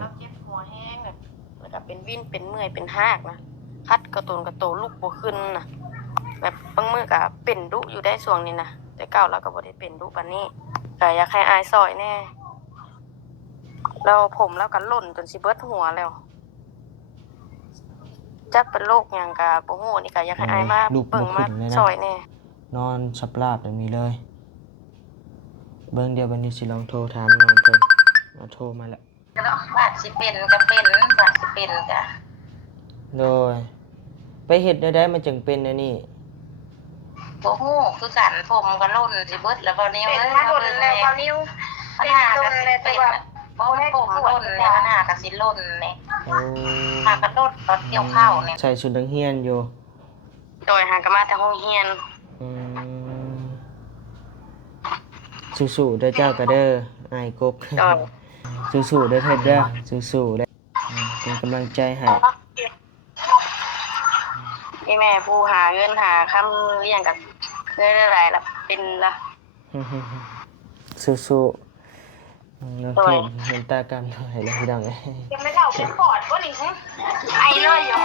เราเจ็บหัวแห้งแบบแล้วก็เป็นวินเป็นเมื่อยเป็นหากนะคัดกระโตลูกบ่ขึ้นนะแบบบางมื้อก็เป็นดุอยู่ได้ช่วงนี้นะแต่เก่าเราก็บ่ได้เป็นดุปานนี้ก็อยากให้อายซอยแน่แล้วผมแล้วก็หล่นจนสิเบิดหัวแล้วจักเป็นโรคหยังก็บ่ฮู้นี่ก็อยากให้อายมาเบิ่งมาซอยแน่นอนสับลาบแบบนี้เลยเบิ่งเดี๋ยววันนี้สิลองโทรถามน้องเพิ่นโทรมาแล้วก็บาดสิเป็นก็เป็นบาดสิเป็นก็โดยไปเฮ็ดได้มันจึงเป็นอันนี้บ่ฮู้คือกันผมก็หล่นสิเบิดแล้วบ่นิ้วเอ้ยมาหล่นแล้วบ่นิ้วปัญหาก็สิเป็นบ่ได้ผมหล่นแล้วปัญหาก็สิหล่นนี่หากระโดดตอนเกี่ยวข้าวนี่ใส่ชุดนักเรียนอยู่โดยหากมาแต่โรงเรียนสู้ๆเด้อเจ้าก็เด้ออ้ายกบสู้ๆเด้อเฮ็ดเด้อสู้ๆเด้อเป็นกำลังใจให้นี่แม่ผู้หาเงินหาคำเลี้ยงกับเงินอะไรล่ะเป็นล่ะสู้ๆแล้วเก็บน้ำตากำหน่อยแล้วพี่น้องเอ้ยยังไม่เท่าเป็นปอดบ่นี่ไอเลยอยู่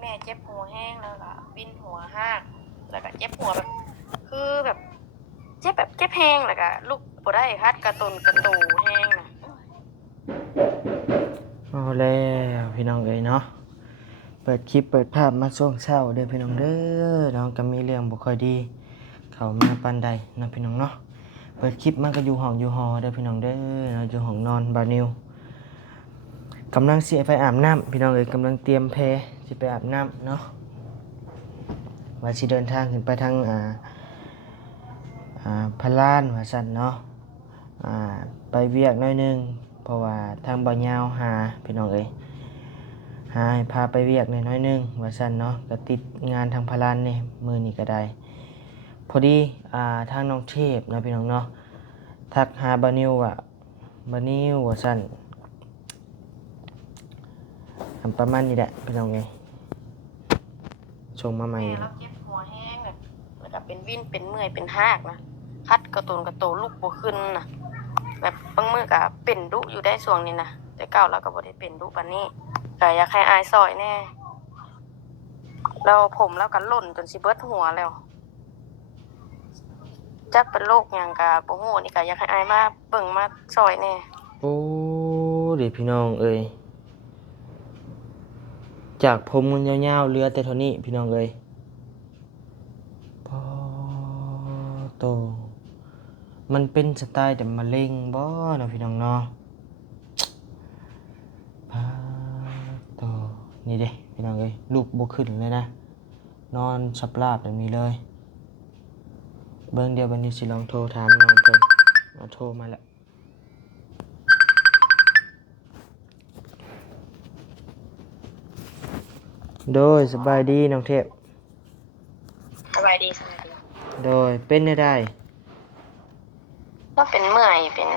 แม่เจ็บหัวแห้งแล้วก็วินหัวหากแล้วก็เจ็บหัวแบบคือแบบเจ็บแห้งแล้วก็ลุกบ่ได้คัดกระโตแห้งน่ะเอาแล้วพี่น้องเอ้ยเนาะเปิดคลิปเปิดภาพมาช่วงเช้าเด้อพี่น้องเด้อน้องก็มีเรื่องบ่ค่อยดีเข้ามาปานใดนะพี่น้องเนาะเปิดคลิปมันก็อยู่ห้องอยู่หอเด้อพี่น้องเด้อเนาะอยู่ห้องนอนบานิวกำลังสิไปอาบน้ำพี่น้องเอ้ยกำลังเตรียมเพสิไปอาบน้ำเนาะว่าสิเดินทางขึ้นไปทางพะลานว่าซั่นเนาะไปเวียกหน่อยนึงเพราะว่าทางบ่ยาวหาพี่น้องเอ้ยหาให้พาไปเวียกน้อยนึงว่าซั่นเนาะก็ติดงานทางพะลานนี่มื้อนี้ก็ได้พอดีทางน้องเทพนะพี่น้องเนาะทักหาบานิวว่าซั่นประมาณนี้แหละพี่น้องเอ้ยส่งมาใหม่เราเจ็บหัวแห้งแบบแล้วก็เป็นวินเป็นเมื่อยเป็นหากนะคัดกระโตลูกบ่ขึ้นนะแบบบางมื้อก็เป็นดุอยู่ได้ช่วงนี้นะแต่เก่าเราก็บ่ได้เป็นดุปานนี้ก็อยากให้อายซอยแน่แล้วผมแล้วก็หล่นจนสิเบิดหัวแล้วจักเป็นโรคหยังก็บ่ฮู้นี่ก็อยากให้อายมาเบิ่งมาซอยแน่โอ้ดิพี่น้องเอ้ยจากผมมันยาวๆเหลือแต่เท่านี้พี่น้องเอ้ยพอโตมันเป็นสไตล์แต่มะเร็งบ่เนาะพี่น้องเนาะพาโตนี่เด้พี่น้องเอ้ยลูกบ่ขึ้นเลยนะนอนสับลาบแบบนี้เลยเบิ่งเดี๋ยววันนี้สิลองโทรถามน้องเพิ่นโทรมาแล้วโดยสบายดีน้องเทพสบายดีโดยเป็นได้ก็เป็นเมื่อยเป็น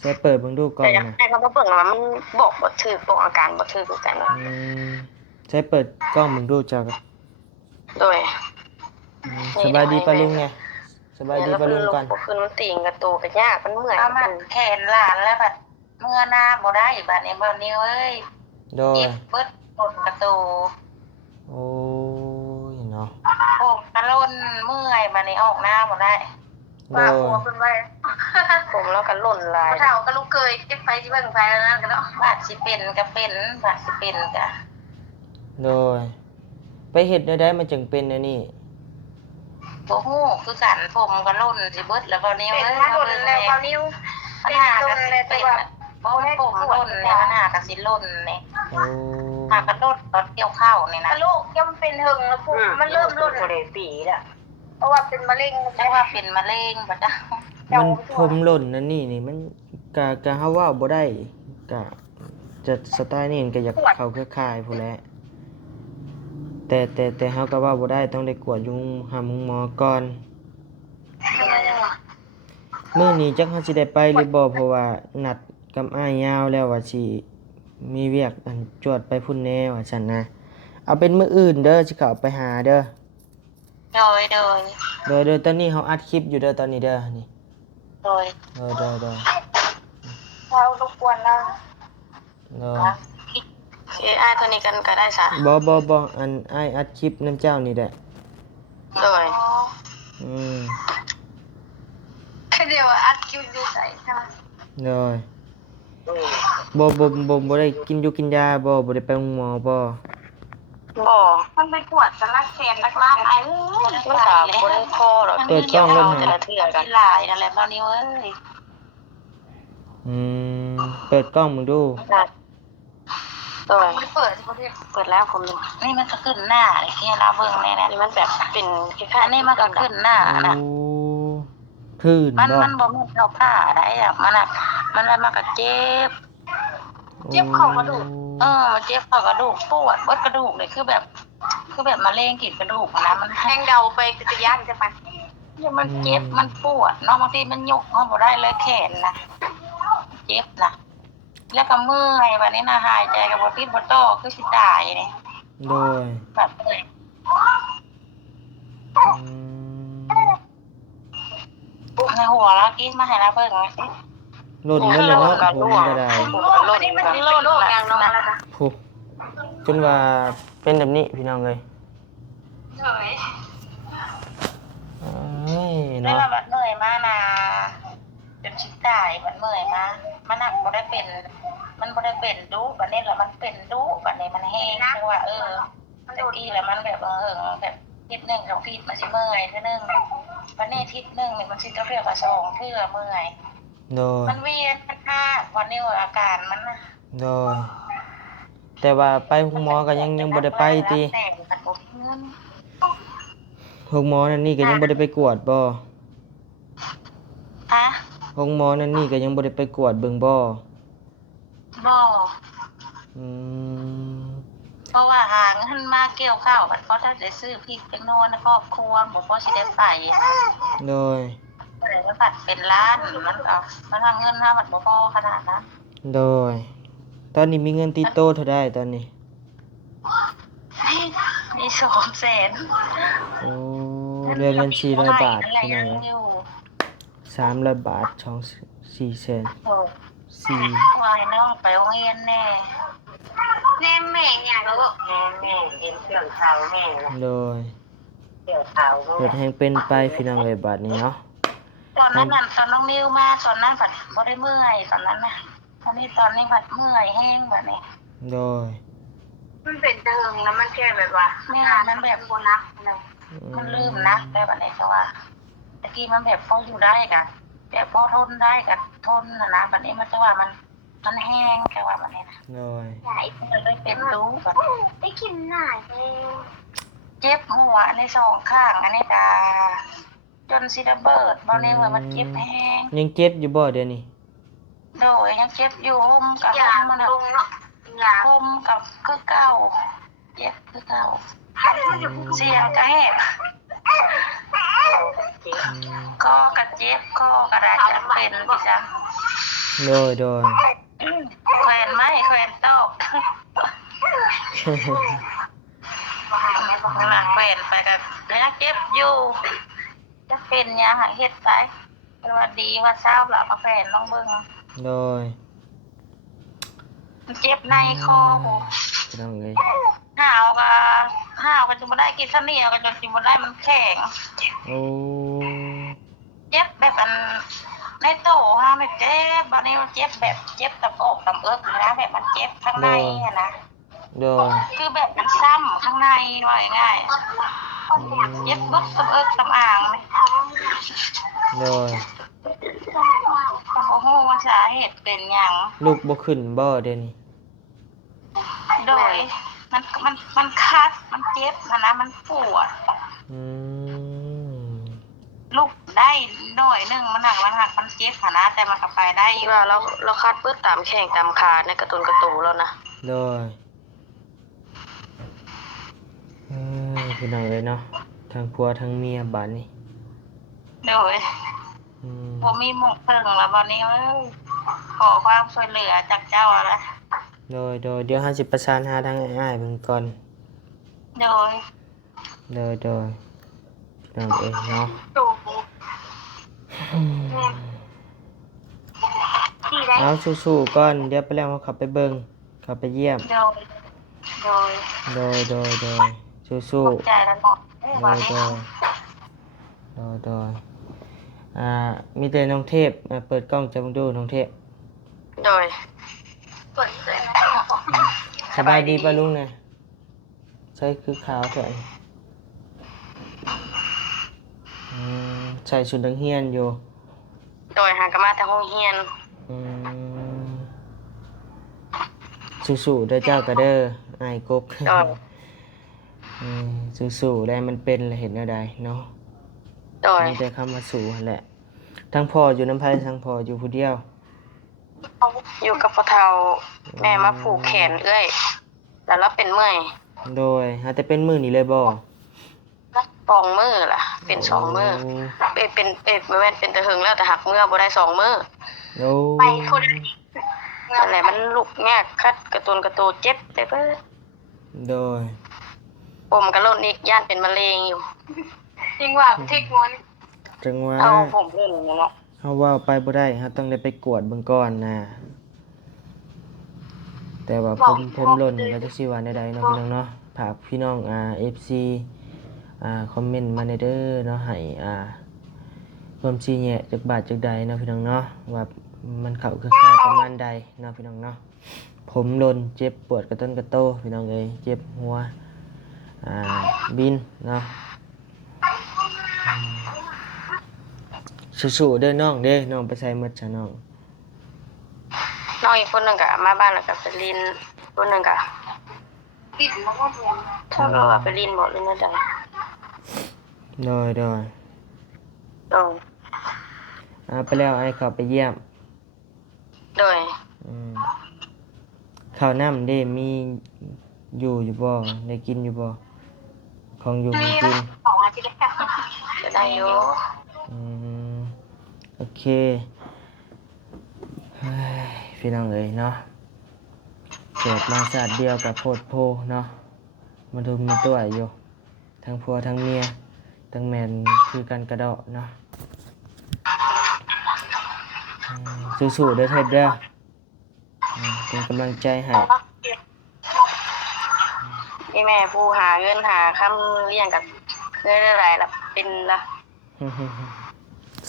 ใช้เปิดเบิ่งดูก่อนนะให้เขามาเบิ่งว่ามันบอกบ่ถูกบอกอาการบ่ถูกคือกันใช้เปิดกล้องเบิ่งดูจ้ะโดยสบายดีปะลุงไงสบายดีปะลุงก่อนคือมันตีงกระโตกระยากมันเมื่อยเอามาแขนหลานแล้วบัดเมื่อหน้าบ่ได้บัดนี้บ่นิ้วเอ้ยโดยเบิดต้นกระโตโอ้ยเนาะโอ้กระล่นเมื่อยบัดนี้ออกหน้าบ่ได้ว่าหัวเพิ่นไว้ผมแล้วก็หล่นหลายเฒ่าก็ลูกเคยเก็บไฟสิเบิ่งไฟแล้วนั่นก็เนาะบาดสิเป็นก็เป็นบาดสิเป็นก็โดยไปเฮ็ดได้มันจึงเป็นอันนี้บ่ฮู้คือกันผมก็หล่นสิเบิดแล้วบ่นิ้วเอ้ยหล่นแล้วบ่นิ้วปัญหาก็สิเป็นบ่ให้ผมหล่นแล้วปัญหาก็สิหล่นนี่หากระโดดตอนเกี่ยวข้าวนี่นะลูกยังเป็นหึงแล้วปุ๊บมันเริ่มหล่นบ่ได้ปีแล้วเพราะว่าเป็นมะเร็งจังว่าเป็นมะเร็งบ่จ้ะมันผมหล่นนั่นนี่มันกะเฮาว่าบ่ได้กะจะสไตล์นี้ก็อยากเข้าเครือข่ายพู้นแหละแต่เฮาก็ว่าบ่ได้ต้องได้กวดยุงหาหมอก่อนมื้อนี้จักเฮาสิได้ไปหรือบ่เพราะว่านัดกับอ้ายยาวแล้วว่าสิมีเวียกจวดไปพุ่นแน่ว่าซั่นนะ เอาเป็นมื้ออื่นเด้อสิเข้าไปหาเด้อโดยเด้อตอนนี้เฮาอัดคลิปอยู่เด้อตอนนี้เด้อนี่โดยเด้อเรารบกวนเราเด้ออ้ายตัวนี้กันก็ได้ซะบ่อันอ้ายอัดคลิปนำเจ้านี่แหละโดยมคือเดี๋ยวอัดคลิปอยู่ใส่ใช่มั้ยเด้อบ่ได้กินอยู่กินยาบ่ได้ไปโรงหมอบ่มันไปกวดสลักแขนลักล่างไอ้มันก็บ่ได้คอหรอกเปิดกล้องแล้วแต่ละเทื่อกันหลายนั่นแหละตอนนี้เว้ยเปิดกล้องมึงดูตัวไม่เปิดแล้วผมนี่มันจะขึ้นหน้าไอ้ที่เราเบิ่งแน่ๆนี่มันแบบเป็นคล้ายๆนี่มันก็ขึ้นหน้านะขึ้นมันบ่แม่นเอาผ้าได้อ่ะมันแล้วมันก็เจ็บเข้ากระดูกมันเจ็บเข้ากระดูกปวดเบิดกระดูกเลยคือแบบมะเร็งกรีดกระดูกนะมันแห้งเดาไปจะยากจะไปมันเจ็บมันปวดเนาะบางทีมันยกเอาบ่ได้เลยแขนนะเจ็บนะแล้วก็เมื่อยวันนี้นะหายใจกับบ่ติดบ่ต่อคือสิตายนี่โดยแบบในหัวแล้วกินมาให้เราเบิ่งสิหล่นนั่นเลยเนาะผมก็ได้หล่นนี่มันสิหล่นอย่างน้องล่ะผู้จนว่าเป็นแบบนี้พี่น้องเลยได้มาบัดเมื่อยมานะจนชิดตายบัดเมื่อยมามันหักบ่ได้เป็นมันบ่ได้เป็นดุบัดนี้แล้วมันเป็นดุบัดนี้มันแห้งจังว่ามันดีแล้วมันแบบแบบทิศนึง2ทิศมันสิเมื่อยเทื่อนึงวันนี้ทิศนึงนี่มันสิกระเพื่อม2เทื่อเมื่อยโดยมันเวียนค่ะวันนี้อาการมันนะโดยแต่ว่าไปห้องหมอก็ยังบ่ได้ไปติห้องหมอนั่นนี่ก็ยังบ่ได้ไปกวดบ่ฮะห้องหมอนั่นนี่ก็ยังบ่ได้ไปกวดเบิ่งบ่เพราะว่าหาเงินมาเกี่ยวข้าวบัดเขาถ้าได้ซื้อพริกเป็นนอนในครอบครัวบ่พอสิได้ไปโดยมันผัดเป็นล้านมันเอามันทำเงิน5บัดบ่พอขนาดนั้นโดยตอนนี้มีเงินติดโตเท่าใดตอนนี้มี200,000โอ้เหลือเงิน400 บาทพี่น้อง300 บาท400,000วายน้องไปโรงเรียนแน่แม่หยังแล้วแม่เห็นเครื่องเท้าแม่โดยเกี่ยวเท้าเฮ็ดให้เป็นไปพี่น้องเอ้ยบาดนี้เนาะตอนนั้นตอนน้องมิวมาตอนนั้นผัดบ่ได้เมื่อยตอนนั้นน่ะตอนนี้ผัดเมื่อยแห้งบัดนี้โดยมันเป็นเทิงแล้วมันแค่แบบว่าแม่มันแบบบ่นักนะมันลืมนักได้บัดนี้เพราะว่าตะกี้มันแบบพออยู่ได้กะแต่พอทนได้กะทนนะบัดนี้มันจะว่ามันแห้งแต่ว่าบัดนี้นะโดยใช่มันเลยเป็นรู้บัดได้กินหน้าเจ็บหัวใน2ข้างอันนี้ตาจนสิระเบิดบ่แน่ว่ามันเจ็บแห้งยังเจ็บอยู่บ่เดี๋ยวนี้โดยยังเจ็บอยู่ห่มกับมันลงเนาะห่มกับคือเก่าเจ็บคือเก่าเสียงกระแหบก็กระเจ็บก็กระดาษจะเป็นพี่จ๊ะโดยแขวนไหมแขวนตอกแขวนไปกับยังเจ็บอยู่จะเป็นยังเฮ็ดไปว่าดีว่าเศร้าหลับมาแฟนลองเบิ่งโดยเจ็บในคอบ่ต้องเลยห้าวก็จะบ่ได้กินซะเหนียวก็จนสิบ่ได้มันแข็งโอ้เจ็บแบบอันในโตฮะไม่เจ็บบัดนี้มันเจ็บแบบเจ็บตะอกตะเอิกนะแบบมันเจ็บข้างในนะโดยคือแบบมันซ้ำข้างในว่าง่ายๆเจ็บบึกตะเอิกตะอ่างโดยก็บ่ฮู้ว่าสาเหตุเป็นหยังลูกบ่ขึ้นบ่เดี๋ยวนี้โดยมันคัดมันเจ็บนะมันปวดลูกได้หน่อยนึงมันหักมันเจ็บนะแต่มันก็ไปได้ว่าเราคัดเปิดตามแข้งตามขาในกระตุนกระตูแล้วนะโดยพี่น้องเลยเนาะทั้งผัวทั้งเมียบาดนี้โดยบ่มีหมกเพิ่งแล้วบัดนี้ขอความช่วยเหลือจากเจ้าละโดยเดี๋ยวเฮาสิประสานหาทางอ้ายเบิ่งก่อน โดยโดยนั่นเองเนาะ ถูกที่ได้เอาสู้ๆก่อนเดี๋ยวไปแล้วเขาขับไปเบิ่งขับไปเยี่ยมโดยโดยโดยสู้ขอบใจแล้วเนาะๆว่าให้โดยมีแต่น้องเทพเปิดกล้องจะมาดูน้องเทพโดยเปิดเลยนะ สบายดีป่ะลุงเนี่ยใช่คือขาวเถอะใส่ชุดนักเรียนอยู่โดยหากมาแต่ห้องเฮียนอืมสู้ๆเด้อเจ้ากระเด้ออ้ายกบ โดย สู้ๆได้มันเป็นแล้วเห็นแล้วได้เนาะโดย มีแต่คำว่าสู้นั่นแหละทั้งพ่ออยู่น้ำไผ่ทั้งพ่ออยู่ผู้เดียว อยู่กับพ่อเฒ่าแม่มาผูกแขนเอ้ยแล้วเราเป็นเมื่อย โดยหาแต่เป็นมื้อนี้เลยบ่ปองมือล่ะ เป็นสองมือไม่แม่นเป็นแต่หึงแล้วแต่หักมือบ่ได้สองมือ โอ้ ไปคนนั่นแหละมันลุกยากคัดกระตูเจ็บไปเบิด โดย ผมก็โลดอีกย่านเป็นมะเร็งอยู่จริงว่าทิกมัน จังว่า เอาผมเล่นเนาะ เฮาว่าไปบ่ได้เฮาต้องได้ไปกวดเบิ่งก่อนนะแต่ว่าผมหล่นก็จักสิว่าใดๆเนาะพี่น้องเนาะฝากพี่น้องFC คอมเมนต์มาในเด้อเนาะให้ความชี้แยกจากบาดจากใดเนาะพี่น้องเนาะว่ามันเข้าคือค่ายประมาณใดเนาะพี่น้องเนาะผมหล่นเจ็บปวดกระต้นกระโตพี่น้องเอ้ยเจ็บหัวบินเนาะสู้ๆเด้อน้องเด้อน้องไปใส่หมดซะน้องอีกคนหนึงก็มาบ้านแล้วก็ไปลินคนหนึงก็ปิดแล้วก็เรียนถ้าเราไปลินบ่ลินได้โดยโดยไปแล้วไอ้เขาไปเยี่ยมโดยข้าวน้ำได้มีอยู่บ่ได้กินอยู่บ่ของอยู่ของกินจะได้อยู่โอเคพี่น้องเอ้ยเนาะเกิดมาชาติเดียวกับโพดโพเนาะมาดูมีตัวอยู่ทั้งผัวทั้งเมียทั้งแม่นคือกันกระเดาะเนาะสู้ๆเด้อเถิดเด้อเป็นกำลังใจให้นี่แม่ผู้หาเงินหาคำเลี้ยงกับเงินอะไรล่ะเป็นล่ะ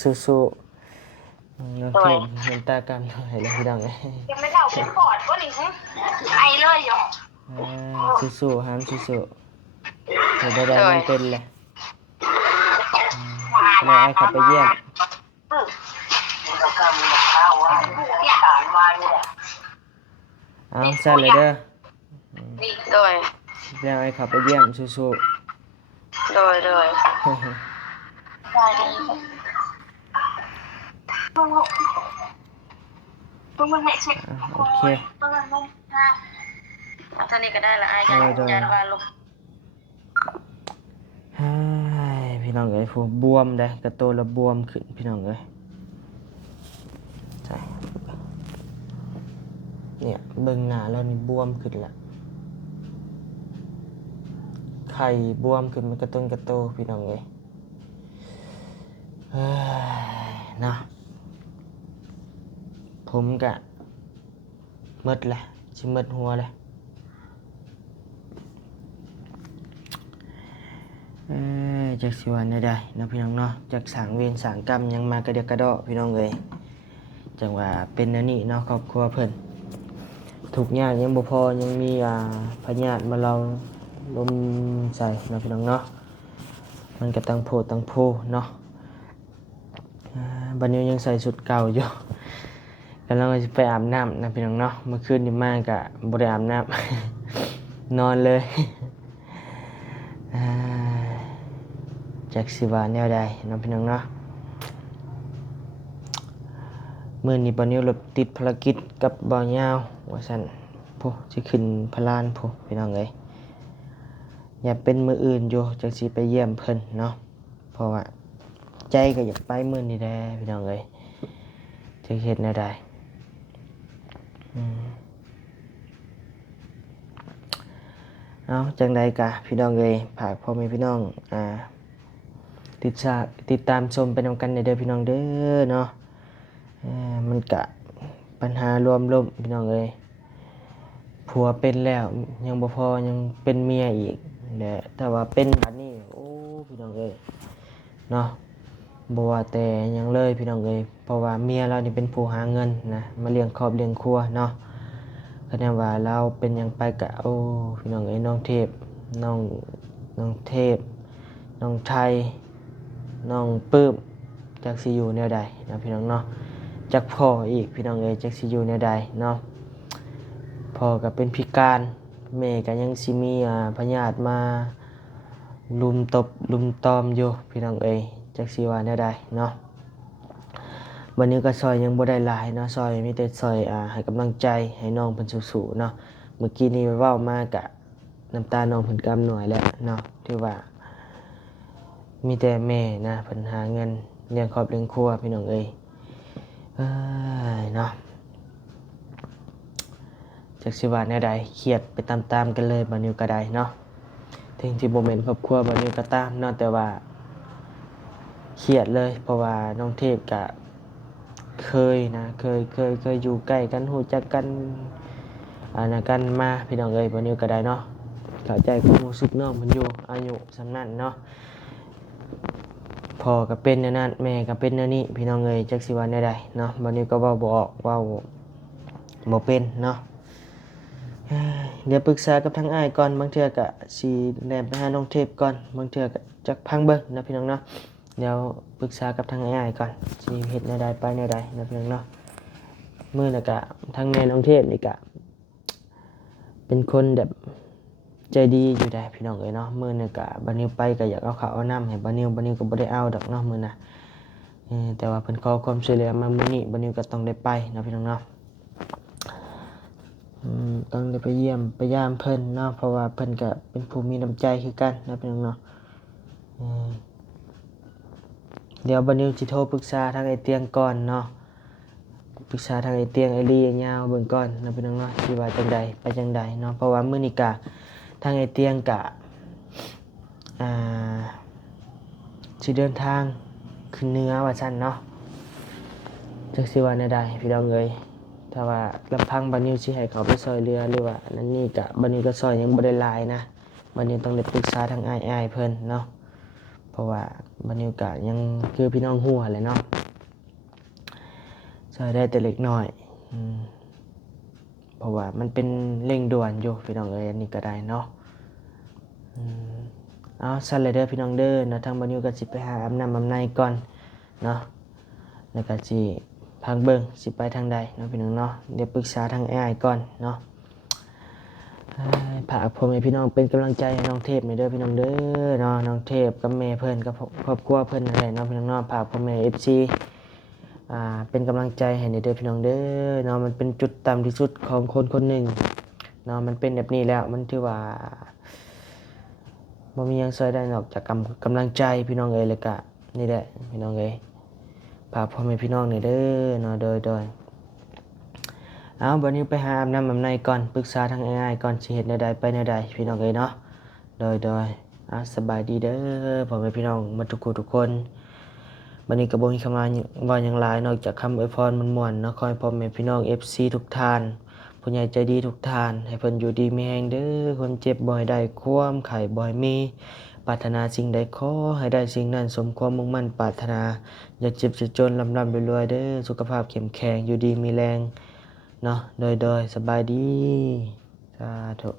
สู้ๆน้องเก็บเห็นตากรรมเท่าไหร่แล้วพี่น้องเอ้ยยังไม่เล่าเป็นปอดก็นี่ไอเลยอยู่สู้ๆห้ามสู้ๆเดี๋ยวได้มันเป็นแหละแล้วไอ้ขับไปเยี่ยมเอาแซ่บเลยเด้อโดยแล้วไอ้ขับไปเยี่ยมสู้ๆโดยได้ดีต้องมาให้เช็คโอเคท่านี้ก็ได้ละอายาละวาลูกพี่น้องเอ้ยผู้บวมได้กระโตละบวมขึ้นพี่น้องเอ้ยใช่เนี่ยเบิ่งหน้าแล้วนี่บวมขึ้นละไข่บวมขึ้นมันกระต้นกระโตพี่น้องเอ้ยนะผมกะหมดแหละชิหมดหัวเลยจากสิวันได้นะพี่น้องเนาะจากสางเวรสางกรรมยังมากระเดียกกระดอพี่น้องเลยจังว่าเป็นนั่นนี่เนาะครอบครัวเพิ่นถูกญาติยังบ่พอยังมีพญาติมาเราลมใส่นะพี่น้องเนาะมันก็ตั้งโพตั้งโพเนาะบัดนี้ยังใส่ชุดเก่าอยู่กำลังจะไปอาบน้ำนะพี่น้องเนาะเมื่อคืนนี้มากะบ่ได้อาบน้ำ นอนเลยจากสิว่าแนวใดน้องพี่น้องเนาะมื้อนี้บ่นิวรถติดภารกิจกับบ่าวยาวว่าซั่นผู้สิขึ้นพลานผู้พี่น้องเอ้ยอย่าเป็นมื้ออื่นอยู่จังสิไปเยี่ยมเพิ่นเนาะเพราะว่าใจก็อยากไปมื้อนี้แหละพี่น้องเอ้ยจะเฮ็ดแนวใด เอาจังใดกะพี่น้องเอ้ยฝากพ่อแม่พี่น้องติดตามชมไปนำกันเด้อพี่น้องเด้อเนาะมันกะปัญหารวมล่มพี่น้องเอ้ยผัวเป็นแล้วยังบ่พอยังเป็นเมียอีกเด้อแต่ว่าเป็นบัดนี้โอ้พี่น้องเอ้ยเนาะบ่ว่าแต่หยังเลยพี่น้องเอ้ยเพราะว่าเมียเรานี่เป็นผู้หาเงินนะมาเลี้ยงครอบเลี้ยงครัวเนาะคะแนนว่าเราเป็นหยังไปกะโอ้พี่น้องเอ้ยน้องเทพน้องเทพน้องไทยน้องปื้มจักสิอยู่แนวใดนะพี่น้องเนาะจักพ่ออีกพี่น้องเอ้ยจักสิอยู่แนวใดเนาะพ่อก็เป็นพิการแม่ก็ยังสิมีพยาธิมาลุมตบลุมตอมอยู่พี่น้องเอ้ยจักสิว่าแนวใดเนาะวันนี้ก็ซอยยังบ่ได้หลายเนาะซอยมีแต่ซอยให้กำลังใจให้น้องเพิ่นสู้ๆเนาะเมื่อกี้นี้เว้ามากะน้ำตาน้องเพิ่นกำหน่อยแล้วเนาะที่ว่ามีแต่แม่นะเพิ่นหาเงินเลี้ยงครอบเลี้ยงครัวพี่น้องเอ้ยเนาะจักสิว่าแนวใดเครียดไปตามๆกันเลยบ่นิวก็ได้เนาะถึงที่บ่แม่นครอบครัวบ่นิวก็ตามเนาะแต่ว่าเครียดเลยเพราะว่าน้องเทพก็เคยอยู่ใกล้กันรู้จักกันกันมาพี่น้องเอ้ยบ่นิวก็ได้เนาะเข้าใจความรู้สึกน้องเพิ่นอยู่อายุส่ำนั้นเนาะพ่อก็เป็นแนวนั้นแม่ก็เป็นแนวนี้พี่น้องเอ้ยจักสิว่าแนวใดเนาะบ่นิวก็เว้าบ่ออกเว้าบ่เป็นเนาะเดี๋ยวปรึกษากับทางอ้ายก่อนบางเทื่อก็สิแล่นไปหาน้องเทพก่อนบางเทื่อก็จักพังเบิ่งนะพี่น้องเนาะเดี๋ยวปรึกษากับทางอ้ายก่อนสิเฮ็ดแนวใดไปแนวใดนะพี่น้องเนาะมื้อน่ะก็ทางแม่น้องเทพนี่ก็เป็นคนแบบใจดีอยู่ได้พี่น้องเอ้ยเนาะมื้อน่ะก็บัดนี้ไปก็อยากเอาข้าวเอาน้ำให้บัดนี้ก็บ่ได้เอาดอกเนาะมื้อน่ะแต่ว่าเพิ่นขอความช่วยเหลือมามื้อนี้บัดนี้ก็ต้องได้ไปนะพี่น้องเนาะต้องได้ไปเยี่ยมไปยามเพิ่นเนาะเพราะว่าเพิ่นก็เป็นผู้มีน้ำใจคือกันนะพี่น้องเนาะเดี๋ยวบัดนี้สิโทรปรึกษาทางไอ้เตียงก่อนเนาะปรึกษาทางไอ้เตียงไอ้ลีไอ้ยาวเบิ่งก่อนนะพี่น้องเนาะสิว่าจังใดไปจังใดเนาะเพราะว่ามื้อนี้ก็ทางไอ้เตียงก็สิเดินทางขึ้นเหนือว่าซั่นเนาะจักสิว่าแนวใดพี่น้องเอ้ยถ้าว่าลำพังบัดนี้สิให้เขาไปช่วยเหลือหรือว่านั่นนี่ก็บัดนี้ก็ช่วยยังบ่ได้หลายนะบัดนี้ต้องได้ปรึกษาทางอ้ายๆเพิ่นเนาะเพราะว่าบัดนี้ก็ยังคือพี่น้องฮู้หั่นแหละเนาะช่วยได้แต่เล็กน้อยเพราะว่ามันเป็นเร่งด่วนอยู่พี่น้องเอ้ยอันนี้ก็ได้เนาะเอาซั่นเลยเด้อพี่น้องเด้อเนาะทางบัดนี้ก็สิไปหาอาบน้ำอาบในก่อนเนาะแล้วก็สิพักเบิ่งสิไปทางใดเนาะพี่น้องเนาะเดี๋ยวปรึกษาทางอ้ายก่อนเนาะฝากพ่อแม่พี่น้องเป็นกำลังใจให้น้องเทพหน่อยเด้อพี่น้องเด้อเนาะน้องเทพกับแม่เพิ่นกับครอบครัวเพิ่นนั่นแหละเนาะพี่น้องเนาะฝากพ่อแม่ FC เป็นกำลังใจให้เด้อพี่น้องเด้อเนาะมันเป็นจุดต่ำที่สุดของคนคนหนึ่งเนาะมันเป็นแบบนี้แล้วมันถือว่าบ่มีหยังช่วยได้นอกจากกำลังใจพี่น้องเอ้ยแล้วก็นี่แหละพี่น้องเอ้ยฝากพ่อแม่พี่น้องนี่เด้อเนาะโดยเอาบัดนี้ไปหาอาบน้ำอาบในก่อนปรึกษาทางง่ายๆก่อนสิเฮ็ดแนวใดไปแนวใดพี่น้องเอ้ยเนาะโดยสบายดีเด้อพ่อแม่พี่น้องหมดทุกคนบัดนี้ก็บ่มีคำว่าหยังหลายนอกจากคำอวยพรม่วนๆเนาะขอให้พ่อแม่พี่น้อง FC ทุกท่านผู้ใหญ่ใจดีทุกท่านให้เพิ่นอยู่ดีมีแรงเด้อคนเจ็บบ่ให้ได้ความไข้บ่ให้มีปรารถนาสิ่งใดขอให้ได้สิ่งนั้นสมความมุ่งมั่นปรารถนาอย่าเจ็บอย่าจนร่ำรวยๆเด้อสุขภาพเข้มแข็งอยู่ดีมีแรงเนาะโดยสบายดีสาธุ